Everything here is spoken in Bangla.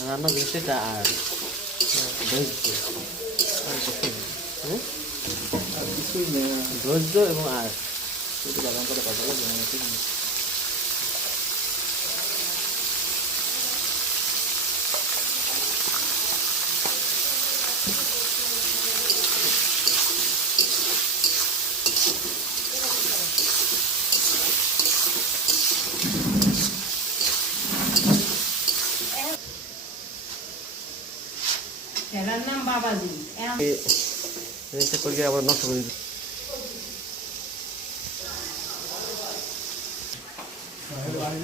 রান্না জিনিসটা আর ধৈর্য এবং আর শুধু বাদাম করে কথা বলব এটার নাম বাবাজি জিনিসটা করে আবার নষ্ট করে দিই বাড়ি